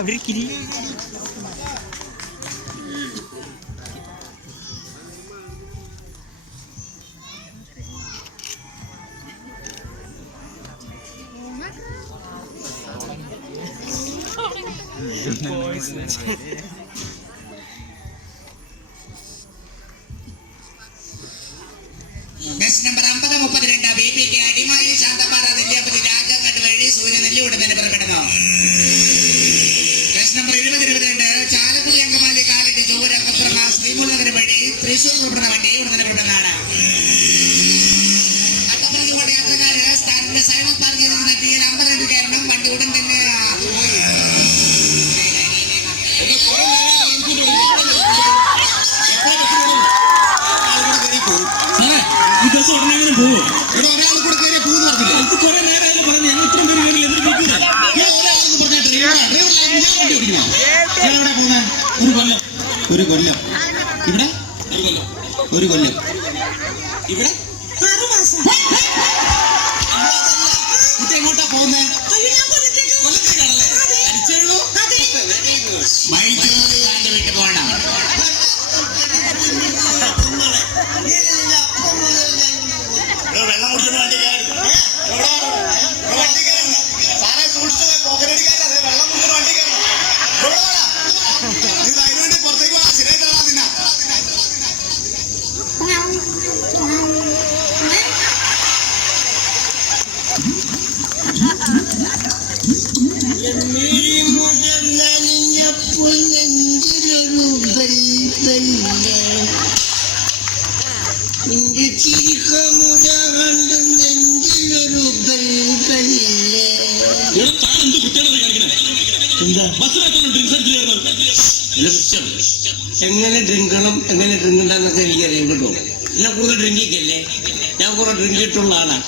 അവിടെ കിരി bus number 5032 ബിപിക്ക് Adimali ശാന്തപാറ നെല്ലിയാപ്പതി രാജാക്കാട്ട് വഴി സൂര്യനെല്ലി ഉടൻ തന്നെ പുറപ്പെടുന്നു. ബസ് നമ്പർ 2022 ചാലക്കുടി അങ്കമാലി കാലടി ചോര കപ്രമ ശ്രീമുഖനഗര വഴി തൃശൂർ പുറപ്പെടുന്ന വണ്ടി ഉടൻ തന്നെ പുറപ്പെടുന്നതാണ്. അട്ടപ്പുറത്തുകൂടെ യാത്രക്കാര് സ്റ്റാൻഡിന്റെ സൈലന്റ് പാർക്ക് ചെയ്തിരുന്ന ടിയിൽ 52 കാരണം വണ്ടി ഉടൻ തന്നെ ഒരു കൊല്ലം ഇവിടെ ഒരു കൊല്ലം ഇവിടെ എങ്ങോട്ടാ പോകുന്നത്? കൊല്ലത്തേക്കാണല്ലേ? അടിച്ചേളൂ. വീട്ടിൽ പോകണം. വെള്ളം കുടിക്കുന്ന വണ്ടിക്കാരൻ സാറെ സൂക്ഷിച്ചു പോക്കറ്റടിക്കാരൻ വെള്ളം കുടിക്കുന്ന വണ്ടിക്കാരൻ അതിനുവേണ്ടി പുറത്തേക്ക് ശരിയായി എങ്ങനെ ഡ്രിങ്കണം എങ്ങനെ ഡ്രിങ്ക് ഉണ്ടാകുന്നൊക്കെ എനിക്കറിയാം കേട്ടോ. എന്നെ കൂടുതൽ ഡ്രിങ്കിക്കല്ലേ, ഞാൻ കുറെ ഡ്രിങ്ക് ഇട്ടുള്ള ആളാണ്.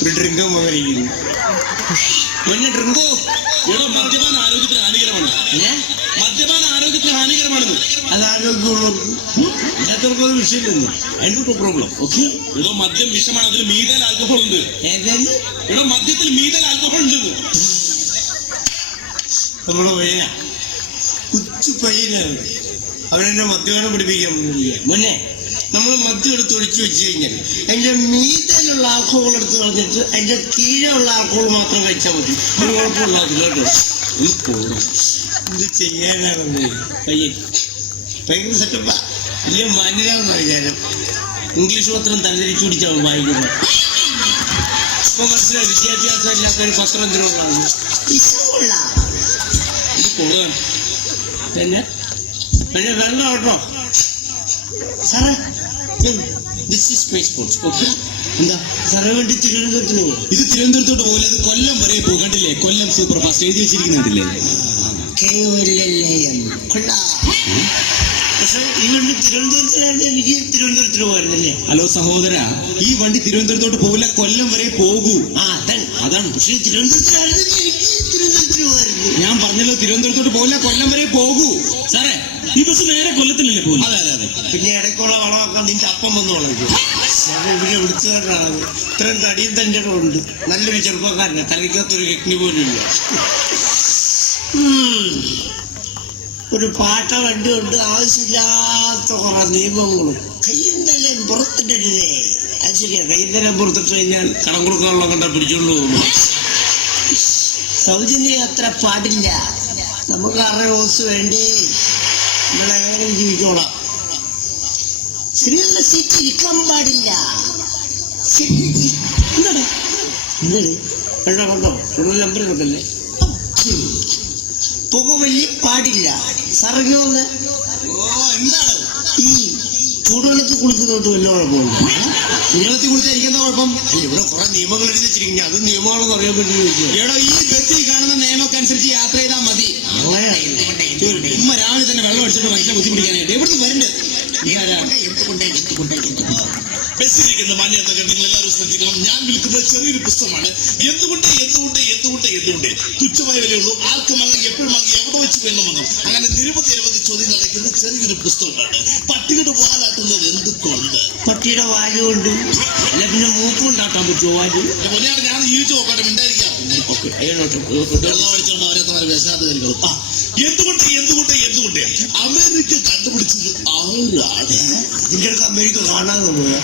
ഒരു ഡ്രിങ്ക് പോയിരിക്കുന്നു പിന്നെ ഡ്രിങ്കോ മദ്യപാന ആരോഗ്യത്തിന് ഹാനികരമാണ്. മദ്യപാന ആരോഗ്യത്തിന് ഹാനികരമാണെന്ന് അത് ആരോഗ്യമുള്ളവർക്ക് എല്ലാത്തവർക്കും വിഷയമില്ലെന്ന് അതിൻ്റെ പ്രോബ്ലം. ഓക്കെ ഇടോ മദ്യം വിഷമാണ്, അതിൽ മീതൽ ആൽക്കഹോൾ ഉണ്ട്. ഏതായാലും ഇടോ മദ്യത്തിൽ മീതൽ ആൽക്കഹോൾ ഉണ്ട്. നമ്മള് പയ്യന കൊച്ചു പയ്യനാണ്, അവനെന്നെ മദ്യപാനം പഠിപ്പിക്കാൻ മുന്നേ നമ്മൾ മദ്യം എടുത്ത് ഒഴിച്ചു വെച്ച് കഴിഞ്ഞാൽ അതിന്റെ മീതലുള്ള ആൽക്കഹോൾ എടുത്ത് കളഞ്ഞിട്ട് അതിന്റെ കീഴെയുള്ള ആൽക്കഹോൾ മാത്രം കഴിച്ചാൽ മതി. കുഴപ്പമില്ലാതില്ല കേട്ടോ. ഈ പോണം ഇത് ചെയ്യാനാണെന്ന് പയ്യൻ ഭയങ്കര സെറ്റപ്പാ. വലിയ മാന്യരാണെന്ന വിചാരം. ഇംഗ്ലീഷ് പത്രം തലതിരിച്ചു പിടിച്ചാണ് വായിക്കുന്നത്. ഇപ്പൊ മനസ്സിലായി വിദ്യാഭ്യാസം ഇല്ലാത്തൊരു പത്രം എന്തിനുള്ളതാണ്. ഇത് കൂടുതൽ പിന്നെ പിന്നെ വേണ്ട കേട്ടോ സാറേ. This is my sports. Okay എന്താ സാറേ വേണ്ടി തിരുവനന്തപുരത്തിന് പോകും? ഇത് തിരുവനന്തപുരത്തോട്ട് പോലെ ഇത് കൊല്ലം വരെ പോകണ്ടില്ലേ? കൊല്ലം സൂപ്പർ ഫാസ്റ്റ് എഴുതി വെച്ചിരിക്കുന്നുണ്ടല്ലേ? പക്ഷെ ഈ വണ്ടി തിരുവനന്തപുരത്തിലാണ്. എനിക്ക് തിരുവനന്തപുരത്തിന് പോകാറുണ്ടല്ലേ? ഹലോ സഹോദര, ഈ വണ്ടി തിരുവനന്തപുരത്തോട്ട് പോകില്ല, കൊല്ലം വരെ പോകൂ. അതാണ്. പക്ഷെ തിരുവനന്തപുരത്തിലാണെങ്കിൽ എനിക്ക് തിരുവനന്തപുരത്തിന് പോകാറുണ്ട്. ഞാൻ പറഞ്ഞല്ലോ തിരുവനന്തപുരത്തോട്ട് പോകില്ല, കൊല്ലം വരെ പോകൂ. സാറേ ഈ ബസ് നേരെ കൊല്ലത്തിലല്ലേ പോകും? അതെ അതെ അതെ. പിന്നെ ഇടയ്ക്കുള്ള വളമൊക്കെ നിന്റെ അപ്പം വന്നോളൂ. ഇവിടെ വിളിച്ചവരാണത്. ഇത്രയും തടിയും തൻ്റെ ഉണ്ട്. നല്ലൊരു ചെറുപ്പക്കാരനാണ്. തലയ്ക്കകത്തൊരു കിഡ്നി പോലും ഇല്ല. ഒരു പാട്ട വണ്ടി കൊണ്ട് ആവശ്യമില്ലാത്ത കുറെ നിയമങ്ങളും കയ്യന്തല്ലേ പുറത്തിട്ടേ. അത് ശരിയാ, കയ്യന്തരം പുറത്തിട്ട് കഴിഞ്ഞാൽ കടം കൊടുക്കാനുള്ള കണ്ടാൽ പിടിച്ചോണ്ട് പോകുന്നു. സൗജന്യ യാത്ര പാടില്ല. നമുക്ക് 6 ദിവസം വേണ്ടി നമ്മളെങ്ങനെ ജീവിച്ചോളാം. ശരിയുള്ള സീറ്റ് ഇരിക്കാൻ പാടില്ല. എന്താണ് കണ്ടോ കണ്ടോ ഒരു നമ്പർ കിട്ടല്ലേ. പുകവലി പാടില്ല. സർഗോ എന്താണ് ഈ ചൂടുവെള്ളത്തിൽ കുളിക്കുന്നോട്ട് വല്ല കുഴപ്പമുണ്ട്? ചൂടുവെള്ളത്തിൽ കുളിച്ചായിരിക്കുന്ന കുഴപ്പം? ഇവിടെ കുറെ നിയമങ്ങൾ എഴുതി വെച്ചിരിക്കുന്നു. അത് നിയമങ്ങളെന്ന് അറിയാൻ വേണ്ടി ചോദിക്കുക. എടോ ഈ ബസ്സിൽ കാണുന്ന നിയമമൊക്കെ അനുസരിച്ച് യാത്ര ചെയ്താൽ മതി. രാവിലെ തന്നെ വെള്ളം അടിച്ചിട്ട് മനുഷ്യനെ ബുദ്ധിമുട്ടിക്കാനായിട്ട് എവിടുന്ന് വരുന്നുണ്ട്? ബസ്സിലിരിക്കുന്ന മാന്യതൊക്കെ നിങ്ങൾ എല്ലാവരും ശ്രദ്ധിക്കണം. ഞാൻ വിൽക്കുന്ന ചെറിയൊരു പുസ്തകമാണ്. എന്തുകൊണ്ട് തുച്ഛമായ വിലയുള്ളൂ, ആർക്കും വാങ്ങി, എപ്പോഴും വാങ്ങി, എവിടെ വെച്ച് വേണമെന്നും അങ്ങനെ നിരവധി ചോദ്യം നടക്കുന്ന ചെറിയൊരു പുസ്തകമാണ്. പട്ടിയുടെ വാലാട്ടുന്നത് എന്തുകൊണ്ട്? പട്ടിയുടെ വാലുകൊണ്ട്. അല്ല പിന്നെ മൂക്കുണ്ടാക്കാൻ പറ്റുമോ വാല്? മുന്നേ ഞാൻ ജീവിച്ചു നോക്കട്ടെ, മിണ്ടായിരിക്കാം. എന്തുകൊണ്ട് അമേരിക്ക കണ്ടുപിടിച്ചത് ആരാണ്? ഇതിന്റെ അടുത്ത് അമേരിക്ക കാണാതെ പോയാ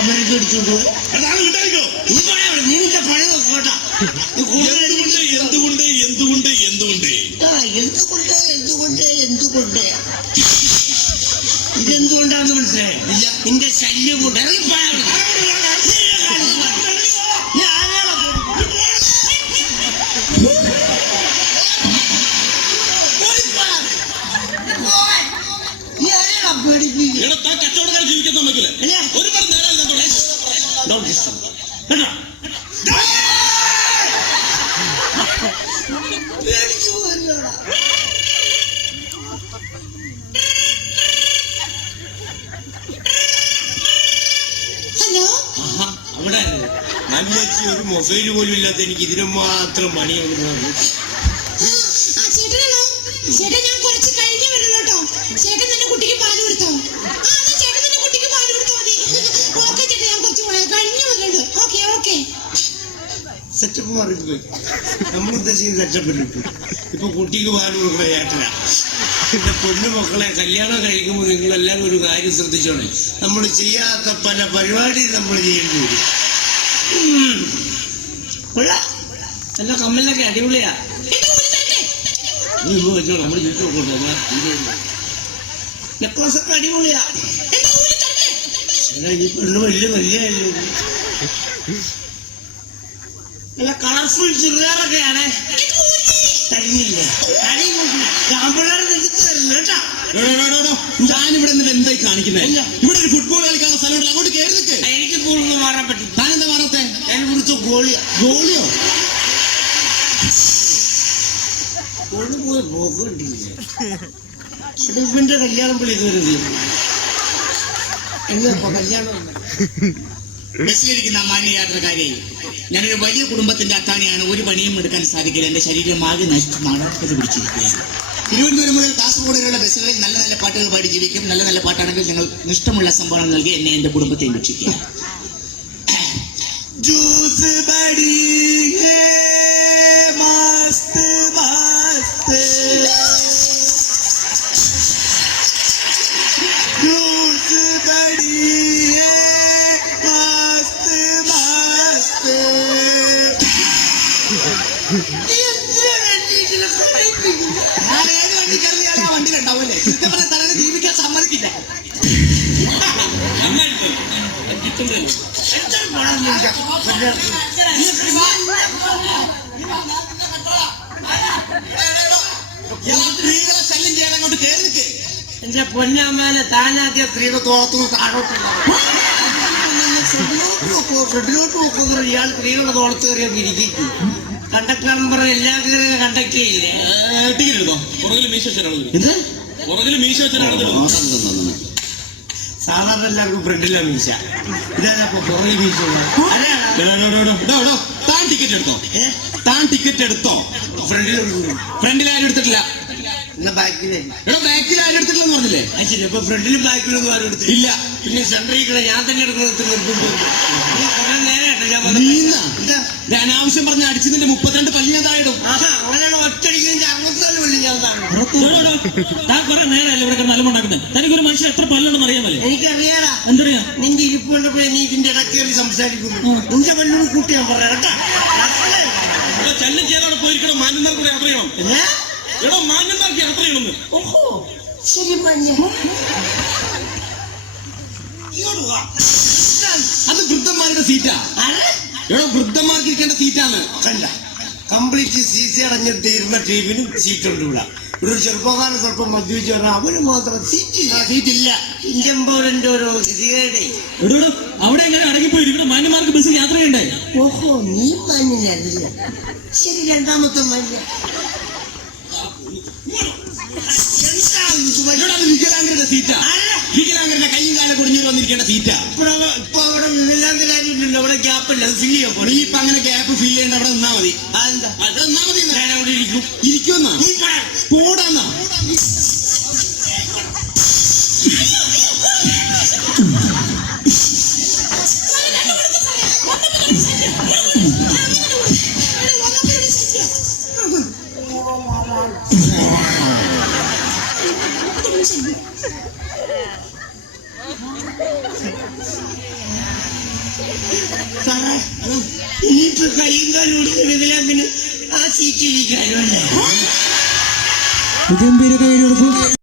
അമേരിക്ക എടുത്തോണ്ട് അതാണ് മിണ്ടായിരിക്കോ? നിന്റെ പഴയ കേട്ടാ എന്തുകൊണ്ട് ഇതെന്തുകൊണ്ടാണെന്ന് മനസ്സിലായില്ല. നിന്റെ ശല്യം കൊണ്ട് കച്ചവടക്കാർ ജീവിക്കാൻ നോക്കില്ല. ഒരുപാട് അവിടെ ഞാൻ വിചാരിച്ചു ഒരു മൊബൈൽ പോലും ഇല്ലാത്ത എനിക്ക് ഇതിനു മാത്രം പണിയൊന്നും. ചേട്ടൻ ഞാൻ കുറച്ച് കഴിഞ്ഞ് വരും കേട്ടോ. ചേട്ടൻ തന്നെ കുട്ടിക്ക് പാല് കൊടുത്തോ? ചേട്ടൻ തന്നെ കുട്ടിക്ക് പാല് കൊടുത്തോ മതി. ഓക്കെ ചേട്ടൻ, ഞാൻ കുറച്ച് കഴിഞ്ഞ് വരുന്നുണ്ട്. ഓക്കെ സെറ്റപ്പ് മാറിപ്പോയി. നമ്മളുദ്ദേശിക്കുന്ന സെറ്റപ്പിൽ ഇട്ടു. ഇപ്പൊ കുട്ടിക്ക് പാല് കൊടുക്കുന്ന ചേട്ടനാ. എന്റെ പൊന്നു മക്കളെ, കല്യാണം കഴിക്കുമ്പോൾ നിങ്ങളെല്ലാം ഒരു കാര്യം ശ്രദ്ധിച്ചോണേ. നമ്മൾ ചെയ്യാത്ത പല പരിപാടി നമ്മൾ ചെയ്യേണ്ടി വരും. എല്ലാ കമ്മലിനൊക്കെ അടിപൊളിയാ. നമ്മൾ ചോദിച്ചു നോക്കട്ടെ. നെക്ലസ് ഒക്കെ അടിപൊളിയാ. ഈ പെണ്ണ് വലിയ നല്ല കളർഫുൾ ചുരിദാറൊക്കെയാണ്. തരില്ല ഞാനിവിടെ എന്തായി കാണിക്കുന്നത്? ഇവിടെ ഒരു ഫുട്ബോൾ കളിക്കാനുള്ള സ്ഥലമുണ്ട്, അങ്ങോട്ട് കയറി നിൽക്ക്. എനിക്ക് കൂടുതൽ മാറാൻ പറ്റും. താനെന്താ മാറത്തെ? ഞാൻ ഇവിടുത്തെ ഗോളിയോ പോയി പോക്ക് കണ്ടില്ലേ? ഇവന്റെ കല്യാണം വിളി ഇതുവരെ എന്താ കല്യാണം? ബസ്സിലിരിക്കുന്ന മാന്യ യാത്രക്കാരെ, ഞാനൊരു വലിയ കുടുംബത്തിന്റെ അത്താണിയാണ്. ഒരു പണിയും എടുക്കാൻ സാധിക്കില്ല. എന്റെ ശരീരം ആകെ നഷ്ടമാണ് പിടിച്ചിരിക്കുകയാണ്. തിരുവനന്തപുരം മുതൽ കാസർഗോഡ് വരെയുള്ള ബസ്സുകളിൽ നല്ല നല്ല പാട്ടുകൾ പാടി ജീവിക്കും. നല്ല പാട്ടാണെങ്കിൽ നിങ്ങൾ ഇഷ്ടമുള്ള സംഭവം നൽകി എന്നെ എന്റെ കുടുംബത്തെയും രക്ഷിക്കുക. ജ്യൂസ് ബടി മസ്ത് മസ്ത് ജ്യൂസ് ബടി വണ്ടിയിലുണ്ടാവൂലേ? ചിത്തപ്പനെ തലയിൽ ജീവിക്കാൻ സമ്മതിക്കില്ല. സ്ത്രീകളെ ശല്യം ചെയ്യാൻ അങ്ങോട്ട് കയറി നിൽക്കേ. എന്റെ പൊന്നമ്മേനെ താനാക്കിയ സ്ത്രീയുടെ തോളത്തുനിന്ന് താഴോട്ടില്ല. ഫ്രണ്ടിലോട്ട് നോക്കുന്ന ഇയാൾ സ്ത്രീകളുടെ തോളത്ത് കയറിയൊക്കെ ഇരിക്കും. കണ്ടക്ടർ നമ്പർ എല്ലാ കണ്ടക്ട് ചെയ്യില്ലേ? ടിക്കറ്റ് എടുത്തോ? പുറകിൽ മീശ സാധാരണ എല്ലാവർക്കും ഫ്രണ്ടിലാ മീശ. ഇതായപ്പോ പുറകിൽ മീശ. താൻ ടിക്കറ്റ് എടുത്തോ? ഫ്രണ്ടിലാരും എടുത്തിട്ടില്ല. ബാക്കിൽ ആരും എടുത്തിട്ടില്ലെന്ന് പറഞ്ഞില്ലേ? ശരി, അപ്പൊ ഫ്രണ്ടിലും ബാക്കിലൊന്നും ആരും എടുത്തില്ല. പിന്നെ സെൻട്രൽ ഞാൻ തന്നെ എടുക്കുന്നത് അനാവശ്യം പറഞ്ഞ് അടിച്ചതിന്റെ 32 പല്ല് ഞാൻ താഴെ ഇടും. അങ്ങനെയാണ് ഒറ്റടിക്കുന്നതിന്റെ 64 പല്ല് ഞാൻ താഴെ. താൻ കുറെ നേരമല്ലേ ഇവിടെ നിലമുണ്ടാക്കുന്നത്? തനിക്കൊരു മനുഷ്യൻ എത്ര പല്ലുണ്ടെന്ന് അറിയാമല്ലേ? എനിക്കറിയാടാ. എന്തറിയാം? നിന്റെ ഇരിപ്പ് കണ്ടപ്പോ നീ ഇതിന്റെ ഇടക്കേറി സംസാരിക്കുന്നു. നിന്റെ പല്ലോട് കൂട്ടി ഞാൻ പറയാം. ശല്യം ചെയ്യാനോടെ പോയിരിക്കണം. മാന്യന്മാർക്ക് യാത്ര ചെയ്യണം. മാന്യന്മാർക്ക് യാത്ര ചെയ്യണമെന്ന്. ഓഹോ ശരി മഞ്ഞ. അത് വൃദ്ധന്മാരുടെ സീറ്റാ. വൃദ്ധന്മാർക്ക് ഇരിക്കേണ്ട സീറ്റാണ്. അല്ല, കംപ്ലീറ്റ് CC അടഞ്ഞിട്ട് ഇരുന്ന ടീമിനും സീറ്റുണ്ട് ഇവിടെ. ഇവിടെ ഒരു ചെറുപ്പക്കാരൻ സ്വല്പം മദ്യപിച്ച് പറഞ്ഞാൽ അവന് മാത്രം സീറ്റില്ല. ഇന്ത്യൻ പൗരന്റെ ഓരോ സ്ഥിതികേടെ. അവിടെ എങ്ങനെ അടങ്ങിപ്പോയിരിക്കണം? മാന്യന്മാർക്ക് ബസ് യാത്ര ചെയ്യണ്ടേ? ഓഹോ, നീ മഞ്ഞല്ല. ശരി, രണ്ടാമത്തെ മഞ്ഞ. വികലാംഗരുടെ സീറ്റാ. തീറ്റ. ഇപ്പൊ അവിടെ നിന്നില്ലാത്ത കാര്യമില്ലല്ലോ, അവിടെ ഗ്യാപ്പല്ല, അത് ഫില്ല് ചെയ്യാൻ നീ പോലും. ഇപ്പൊ അങ്ങനെ ഗ്യാപ്പ് ഫില്ല് ചെയ്യേണ്ട, അവിടെ നിന്നാ മതി. അതെന്താ? അവിടെ നിന്നാ മതി. ഞാൻ അവിടെ ഇരിക്കും. ഇരിക്കുമെന്നാ? നീ പറ. പോടാന്നാ? സാറേ, ഇനിയിപ്പോ കയ്യും കാലും കൊടുക്കുന്നതിലാ പിന്നെ ആ സീറ്റ് ഇരിക്കാനോ അല്ലേ? ഗംഭീര കൈ കൊടുക്കും.